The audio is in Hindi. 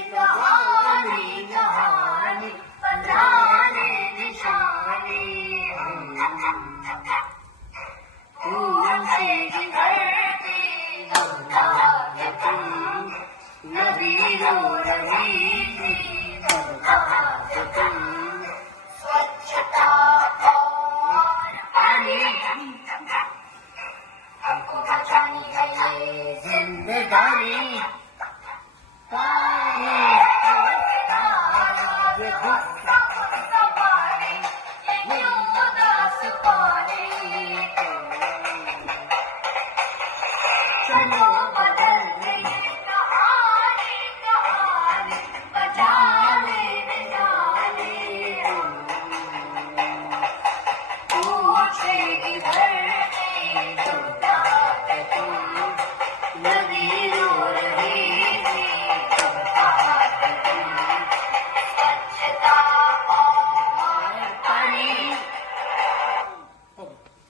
कहानी कहानी बनाने निशानी फूल से ही धरती नबी रो रही थी स्वच्छता और पानी हमको बचानी है ये जिम्मेदारी।